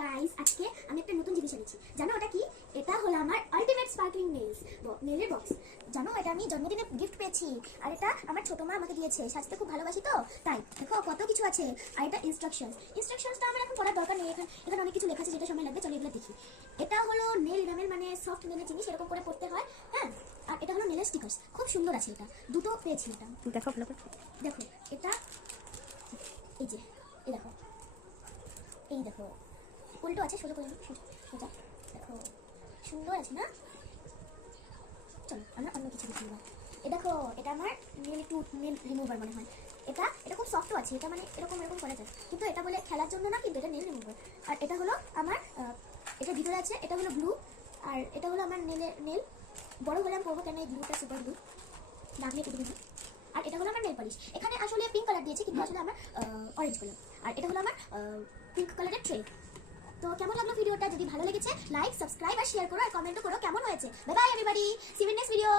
Guys, আজকে আমি একটা নতুন জিনিস এনেছি। জানো ওটা কি? এটা হলো আমার আল্টিমেট স্পার্কলিং নেলের বক্স। জানো এটা আমি জন্মদিনে গিফট পেয়েছি, আর এটা আমার ছোট মা আমাকে দিয়েছে। সাজতে খুব ভালোবাসি তো তাই। দেখো কত কিছু আছে, আর এটা ইনস্ট্রাকশনসটা আমার এখন পড়ার দরকার নেই। এখানে অনেক কিছু লেখা আছে, যেটা সময় লাগবে। চলো এগুলো দেখি। এটা হলো নেল ইনামেল, মানে সফট নেলের জিনিস, এরকম করে পড়তে হয়। হ্যাঁ, আর এটা হলো নেলের স্টিকার্স, খুব সুন্দর আছে। এটা দুটো পেয়েছি। এটা দেখো ভালো করে। দেখো এটা, এই যে এই দেখো, এই দেখো উল্টো আছে, সোজা করে সোজা। দেখো সুন্দর আছে না? চলো আমরা অন্য কিছু দেখি। এ দেখো, এটা আমার নেল রিমুভার মনে হয়। এটা খুব সফটও আছে। এটা মানে এরকম করা যায়, কিন্তু এটা বলে খেলার জন্য না, কিন্তু এটা নেল রিমুভার। আর এটা হলো আমার এটার ভিতরে আছে, এটা হলো ব্লু। আর এটা হলো আমার নেল বড় হলে আমি করবো, কেন এই ব্লুটা সুপার ব্লু, লাগলে একটু ব্লু। আর এটা হলো আমার নেল পলিশ। এখানে আসলে পিঙ্ক কালার দিয়েছে, কিন্তু আসলে আমার অরেঞ্জ কালার। আর এটা হলো আমার পিঙ্ক কালারের ট্রে। তো কেমন লাগলো ভিডিওটা? যদি ভালো লেগেছে লাইক, সাবস্ক্রাইব আর শেয়ার করো, আর কমেন্টও করো কেমন হয়েছে। Bye bye everybody, see you in next video.